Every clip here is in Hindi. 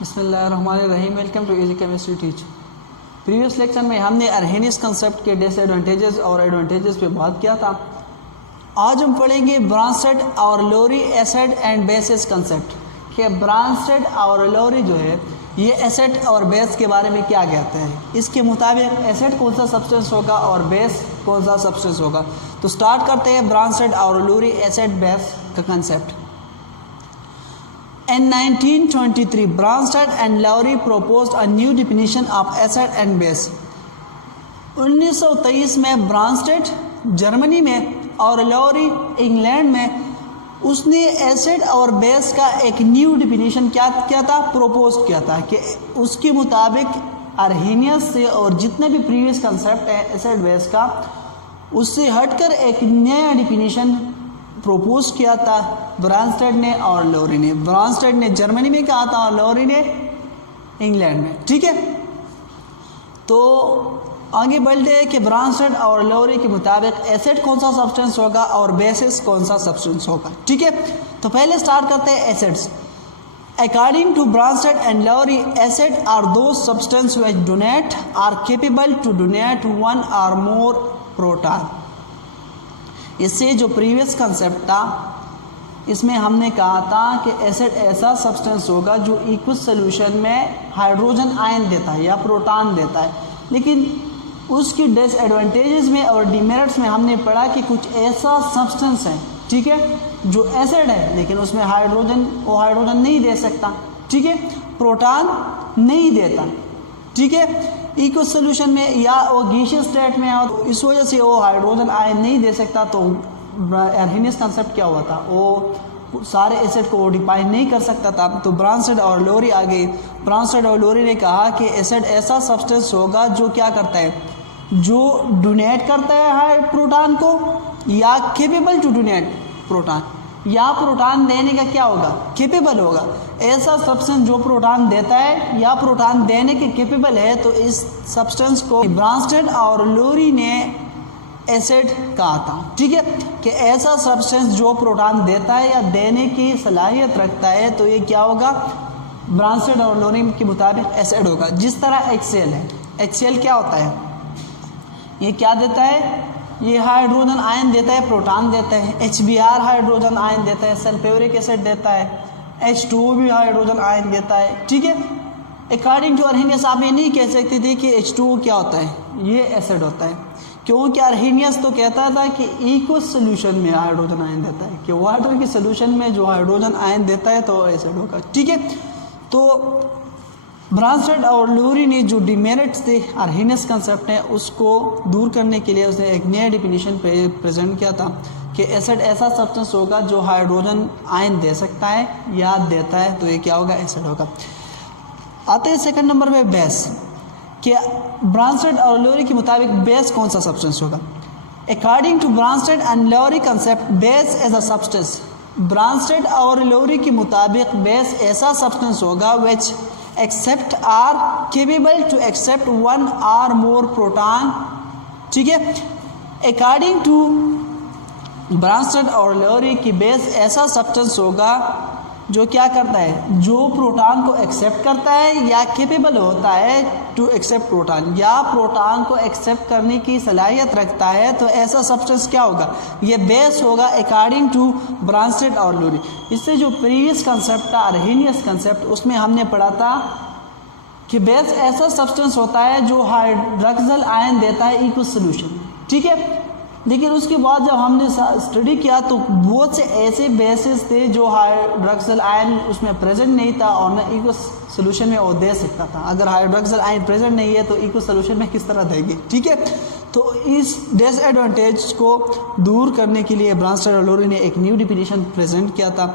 बिस्मिल्लाहिर्रहमानिर्रहीम। Welcome to easy chemistry teach. Previous lecture में हमने अर्हेनियस कंसेप्ट के डिसएडवांटेजेस और एडवांटेजेस पे बात किया था। आज हम पढ़ेंगे ब्रांस्टेड और Lowry acid and bases concept कि ब्रांस्टेड और लोरी जो है ये एसिड और बेस के बारे में क्या कहते हैं। इसके मुताबिक एसिड कौन सा सब्सटेंस होगा और बेस कौन सा सब्सटेंस होगा। तो स्टार्ट करते हैं ब्रांस्टेड और लोरी एसिड बेस का concept. In 1923, Bronsted and Lowry proposed a new definition of acid and base. 1923 में ब्रांस्टेड जर्मनी में और लॉरी इंग्लैंड में उसने एसिड और बेस का एक न्यू डिफिनीशन क्या किया था, प्रपोज किया था कि उसके मुताबिक अर्हेनियस से और जितने भी प्रीवियस कंसेप्ट है एसिड बेस का उससे हटकर एक नया डिफिनीशन प्रपोज किया था ब्रांस्टेड ने और लॉरी ने। ब्रांस्टेड ने जर्मनी में कहा था और लॉरी ने इंग्लैंड में। ठीक है, तो आगे बढ़ते हैं कि ब्रांस्टेड और लॉरी के मुताबिक एसिड कौन सा सब्सटेंस होगा और बेसिस कौन सा सब्सटेंस होगा। ठीक है, तो पहले स्टार्ट करते हैं acids. According to Bronsted and Lowry, acid are those substances which donate are capable to donate one or more proton. इससे जो प्रीवियस कंसेप्ट था इसमें हमने कहा था कि एसिड ऐसा सब्सटेंस होगा जो इक्वस सॉल्यूशन में हाइड्रोजन आयन देता है या प्रोटॉन देता है, लेकिन उसकी डिसएडवांटेजेस में और डिमेरिट्स में हमने पढ़ा कि कुछ ऐसा सब्सटेंस है, ठीक है, जो एसिड है लेकिन उसमें हाइड्रोजन नहीं दे सकता, ठीक है, प्रोटॉन नहीं देता, ठीक है, इक्वस सॉल्यूशन में या वो गैसियस स्टेट में और इस वजह से वो हाइड्रोजन आयन नहीं दे सकता। तो अर्हेनियस कंसेप्ट क्या हुआ था, वो सारे एसिड को डिफाइन नहीं कर सकता था। तो ब्रांस्टेड और लॉरी आ गए। ब्रांस्टेड और लॉरी ने कहा कि एसिड ऐसा सब्सटेंस होगा जो क्या करता है, जो डोनेट करता है प्रोटॉन को या केपेबल टू डोनेट प्रोटॉन या प्रोटॉन देने का क्या होगा, केपेबल होगा। ऐसा सब्सटेंस जो प्रोटॉन देता है या प्रोटॉन देने के केपेबल है, तो इस सब्सटेंस को ब्रांस्टेड और लॉरी ने एसिड कहा था। ठीक है, कि ऐसा सब्सटेंस जो प्रोटॉन देता है या देने की सलाहियत रखता है तो ये क्या होगा, ब्रांस्टेड और लॉरी के मुताबिक एसिड होगा। जिस तरह HCl है, HCl क्या होता है, ये क्या देता है, ये हाइड्रोजन आयन देता है, प्रोटॉन देता है। HBr हाइड्रोजन आयन देता है, सल्फ्यूरिक एसिड देता है, H2O भी हाइड्रोजन आयन देता है। ठीक है, अकॉर्डिंग टू अर्हेनियस आप ये नहीं कह सकते थे कि H2O क्या होता है, ये एसिड होता है, क्योंकि अर्हेनियस तो कहता था कि इक्वस सोल्यूशन में हाइड्रोजन आयन देता है, कि वाटर के सोल्यूशन में जो हाइड्रोजन आयन देता है तो एसिड होगा। ठीक है, तो ब्रांस्टेड और लॉरी ने जो डिमेरिट्स थे अर्हेनियस कंसेप्ट है उसको दूर करने के लिए उसने एक नया डिफिनीशन प्रेजेंट किया था कि एसिड ऐसा सब्सटेंस होगा जो हाइड्रोजन आयन दे सकता है या देता है, तो ये क्या होगा, एसिड होगा। आते हैं सेकंड नंबर पे बेस, कि ब्रांस्टेड और लॉरी के मुताबिक बेस कौन सा सब्सटेंस होगा। According to Bronsted and Lowry concept, base as a substance, Bronsted और लॉरी के मुताबिक बेस ऐसा सब्सटेंस होगा which accept are capable to accept one or more proton. ठीक है, अकॉर्डिंग टू ब्रांस्टेड और लॉरी की बेस ऐसा सब्सटेंस होगा जो क्या करता है, जो प्रोटॉन को एक्सेप्ट करता है या केपेबल होता है टू एक्सेप्ट प्रोटॉन या प्रोटॉन को एक्सेप्ट करने की सलाहियत रखता है, तो ऐसा सब्सटेंस क्या होगा, ये बेस होगा अकॉर्डिंग टू ब्रांस्टेड और लॉरी। इससे जो प्रीवियस कंसेप्ट था अर्हेनियस कंसेप्ट, उसमें हमने पढ़ा था कि बेस ऐसा सब्सटेंस होता है जो हाइड्रोक्सिल आयन देता है इक्वस सॉल्यूशन। ठीक है, लेकिन उसके बाद जब हमने स्टडी किया तो बहुत से ऐसे बेसिस थे जो हाइड्रोक्सिल आयन उसमें प्रेजेंट नहीं था और न इक्वस सॉल्यूशन में वो दे सकता था। अगर हाइड्रोक्सिल आयन प्रेजेंट नहीं है तो इक्वस सॉल्यूशन में किस तरह देंगे। ठीक है, तो इस डिसएडवांटेज को दूर करने के लिए ब्रांस्टेड और लॉरी ने एक न्यू डिफिनीशन प्रेजेंट किया था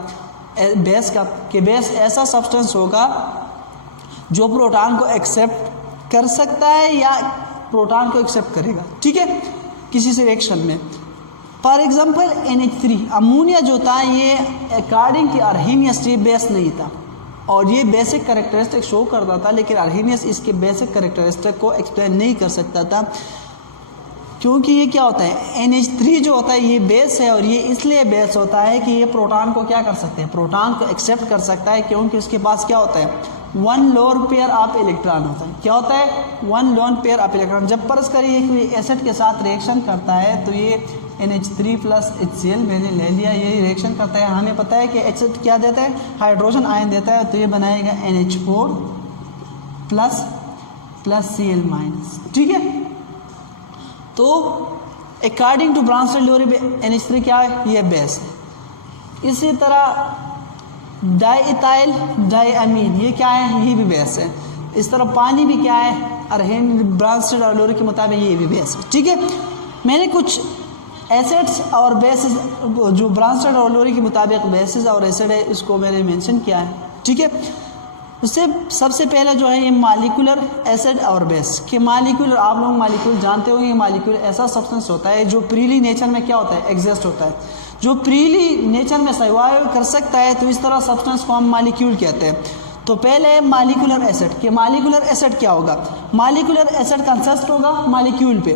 बेस का, कि बेस ऐसा सब्सटेंस होगा जो प्रोटॉन को एक्सेप्ट कर सकता है या प्रोटॉन को एक्सेप्ट करेगा। ठीक है, किसी से रिएक्शन में। फॉर एग्जांपल NH3 अमोनिया जो था ये अकॉर्डिंग टू अर्हेनियस बेस नहीं था और ये बेसिक कैरेक्टरिस्टिक शो करता था, लेकिन अर्हेनियस इसके बेसिक कैरेक्टरिस्टिक को एक्सप्लेन नहीं कर सकता था, क्योंकि ये क्या होता है, NH3 जो होता है ये बेस है और ये इसलिए बेस होता है कि ये प्रोटॉन को क्या कर सकते हैं, प्रोटॉन को एक्सेप्ट कर सकता है, क्योंकि उसके पास क्या होता है, one lone pair of electron होता है। क्या होता है? One lone pair of electron. जब परस करिए कोई एसिड के साथ रिएक्शन करता है तो ये NH3 प्लस HCl मैंने ले लिया, ये रिएक्शन करता है। हमें पता है कि एसिड क्या देता है? हाइड्रोजन आयन देता है, तो ये बनाएगा NH4 प्लस Cl माइनस। ठीक है, तो अकॉर्डिंग टू ब्रांस्टेड-लोरी NH3 क्या है? ये बेस है। इसी तरह डाईइथाइल डाईअमीन, ये क्या है? ये भी बेस है। इस तरह पानी भी क्या है? अरहेन ब्रांस्टेड-लोरी के मुताबिक ये भी बेस है। ठीक है, मैंने कुछ एसिड्स और बेसिस जो ब्रांस्टेड-लोरी के मुताबिक बेसिस और एसिड है इसको मैंने मेंशन किया है। ठीक है, उससे सबसे पहले जो है ये मालिकुलर एसिड और बेस के मालिकुलर, आप लोग मालिक्यूल जानते होंगे। ये मालिक्यूल ऐसा सब्सटेंस होता है जो प्रीली नेचर में क्या होता है? एग्जिस्ट होता है, जो प्रीली नेचर में सर्वाइव कर सकता है, तो इस तरह सब्सटेंस को हम मालिक्यूल कहते हैं। तो पहले मालिकुलर एसिड के मालिकुलर एसिड क्या होगा? मालिकुलर एसिड कंसिस्ट होगा मालिक्यूल पे।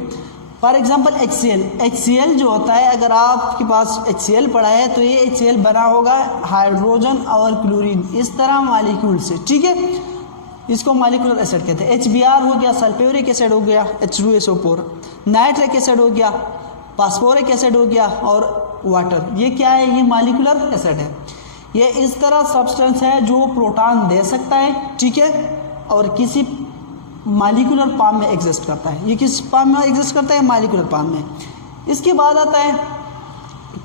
फॉर एग्जांपल HCl जो होता है, अगर आपके पास HCl पड़ा है तो ये HCl बना होगा हाइड्रोजन और क्लोरीन इस तरह मालिक्यूल से। ठीक है, इसको मालिकुलर एसिड कहते हैं। HBr हो गया, सल्फ्यूरिक एसिड हो गया, H2SO4, नाइट्रिक एसिड हो गया, फास्फोरिक एसिड हो गया और वाटर। ये क्या है? ये मालिकुलर एसिड है। ये इस तरह सब्सटेंस है जो प्रोटॉन दे सकता है। ठीक है, और किसी मालिकुलर फॉर्म में एग्जिस्ट करता है। ये किस फॉर्म में एग्जिस्ट करता है? मालिकुलर फॉर्म में। इसके बाद आता है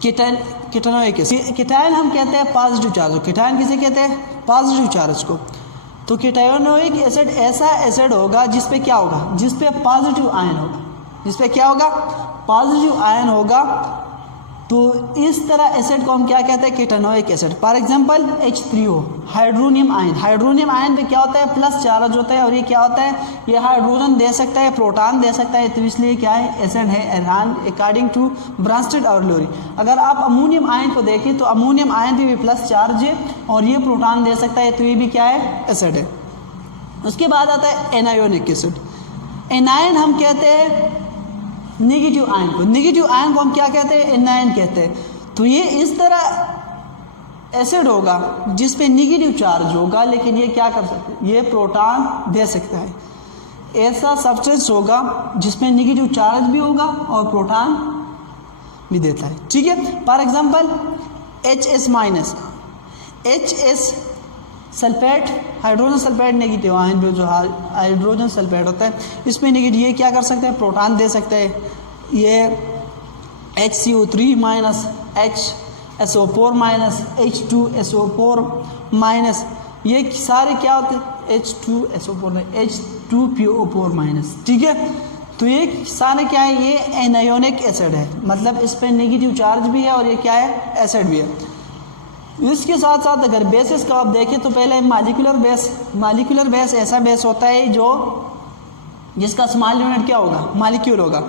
केटायनिक एसिड। केटायन हम कहते हैं पॉजिटिव चार्ज को। केटायन किसे कहते हैं? पॉजिटिव चार्ज को। तो केटायनिक एसिड ऐसा एसिड होगा जिसपे क्या होगा? जिसपे पॉजिटिव आयन होगा। जिसपे क्या होगा? पॉजिटिव आयन होगा। तो इस तरह एसिड को हम क्या कहते हैं? Cationic acid. For example H3O, hydronium ion. Hydronium ion पे क्या होता है? प्लस चार्ज होता है, और ये क्या होता है? ये हाइड्रोजन दे सकता है, प्रोटॉन दे सकता है, तो इसलिए क्या है? एसिड है अकॉर्डिंग टू ब्रांस्टेड-लोरी। अगर आप अमोनियम आयन को देखें तो अमोनियम आयन पे भी प्लस चार्ज है और ये प्रोटॉन दे सकता है, तो ये भी क्या है? एसिड है। उसके बाद आता है एनायोनिक एसिड। एनायन हम कहते हैं नेगेटिव आयन को। नेगेटिव आयन को हम क्या कहते हैं? एनायन कहते हैं। तो ये इस तरह एसिड होगा जिस पे नेगेटिव चार्ज होगा, लेकिन ये क्या कर सकते हैं? ये प्रोटॉन दे सकता है। ऐसा सब्सटेंस होगा जिसमें नेगेटिव चार्ज भी होगा और प्रोटॉन भी देता है। ठीक है, for example HS minus, HS sulphate, hydrogen sulphate negative ion पे जो हाइड्रोजन सल्फेट होता है इसमें नेगेटिव, ये क्या कर सकते हैं? प्रोटॉन दे सकते हैं। ये HCO3 minus, HSO4 minus, H2SO4 minus, ये सारे क्या होते हैं? H2SO4 H2PO4 minus. ठीक है, तो ये सारे क्या है? ये एनायोनिक एसिड है, मतलब इस पर नेगेटिव चार्ज भी है और ये क्या है? एसिड भी है। इसके साथ साथ अगर बेसिस का आप देखें तो पहले मालिकुलर बेस। मालिकुलर बेस ऐसा बेस होता है जो जिसका स्मॉल यूनिट क्या होगा? मालिक्यूल होगा।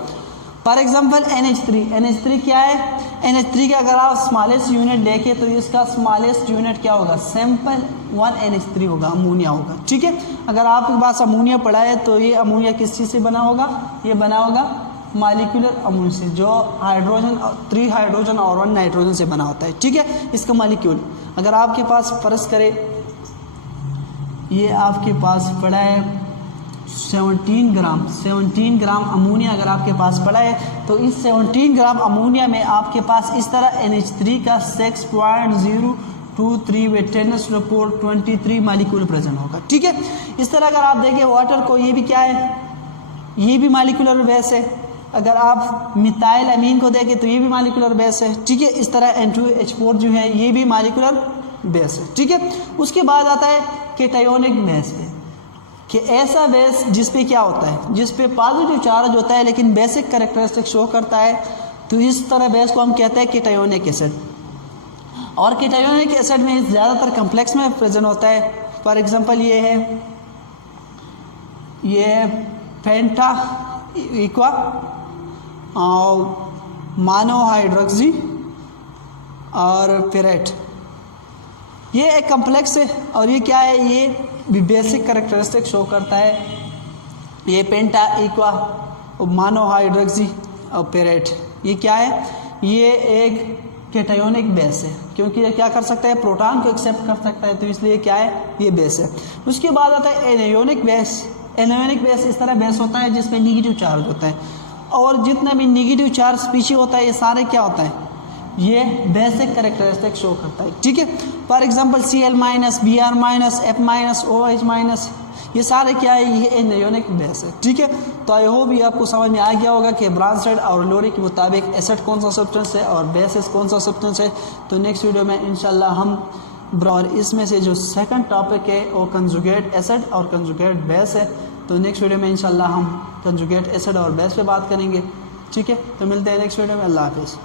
फॉर एग्जांपल NH3 क्या है? NH3 का अगर आप स्मॉलेस्ट यूनिट देखें तो इसका स्मॉलेस्ट यूनिट क्या होगा? सिंपल 1 NH3 होगा, अमोनिया होगा। ठीक है, अगर आपके पास अमोनिया पड़ा है तो ये अमोनिया किस चीज़ से बना होगा? ये बना होगा मालिकुलर अमोनिया से, जो हाइड्रोजन 3 हाइड्रोजन और 1 नाइट्रोजन से बना होता है। ठीक है, इसका मालिक्यूल अगर आपके पास फर्ज करें ये आपके पास पड़ा है 17 ग्राम अमोनिया अगर आपके पास पड़ा है, तो इस 17 ग्राम अमोनिया में आपके पास इस तरह NH3 का 6.023 वे 10⁻⁴23 मालिक्यूल प्रेजेंट होगा। ठीक है, इस तरह अगर आप देखें वाटर को, ये भी क्या है? ये भी मालिकुलर बेस है। अगर आप मिथाइल अमीन को देखें तो ये भी मालिकुलर बेस है। ठीक है, इस तरह N2H4 जो है ये भी मालिकुलर बेस है। ठीक है, उसके बाद आता है केटायोनिक बेस पे, कि ऐसा बेस जिस पे क्या होता है? जिस पे पॉजिटिव चार्ज होता है लेकिन बेसिक कैरेक्टरिस्टिक शो करता है, तो इस तरह बेस को हम कहते हैं केटायोनिक एसिड। और केटायोनिक एसिड में ज़्यादातर कम्प्लेक्स में प्रेजेंट होता है। फॉर एग्जांपल ये है, ये पेंटा इक्वा और मोनोहाइड्रोक्सी और पेरेट, ये एक कम्प्लेक्स है। और ये क्या है? ये भी बेसिक कैरेक्टरिस्टिक शो करता है। ये पेंटा इक्वा मोनोहाइड्रोक्सी और पेरेट, ये क्या है? ये एक कैटायोनिक बेस है, क्योंकि ये क्या कर सकता है, प्रोटॉन को एक्सेप्ट कर सकता है, तो इसलिए क्या है, ये बेस है। उसके बाद आता है एनायोनिक बेस। एनायोनिक बेस इस तरह बेस होता है जिसमें निगेटिव चार्ज होता है, और जितना भी निगेटिव चार्ज पीछे होता है ये सारे क्या होता है, ये बेसिक कैरेक्टरिस्टिक शो करता है, ठीक है। For example Cl minus, Br minus, F minus, OH minus, ये सारे क्या है, ये एनायोनिक बेस है, ठीक है। तो आई होप ये आपको समझ में आ गया होगा कि ब्रांस्टेड और लोरी के मुताबिक एसिड कौन सा सब्सटेंस है और बेसिस कौन सा सब्सटेंस है। तो नेक्स्ट वीडियो में इंशाल्लाह हम और इसमें से जो सेकंड टॉपिक है वो कंजुगेट एसिड और कंजुगेट बेस है। तो नेक्स्ट वीडियो में इंशाल्लाह हम कंजुगेट एसिड और बेस पे बात करेंगे, ठीक है। तो मिलते हैं नेक्स्ट वीडियो में। अल्लाह हाफिज़।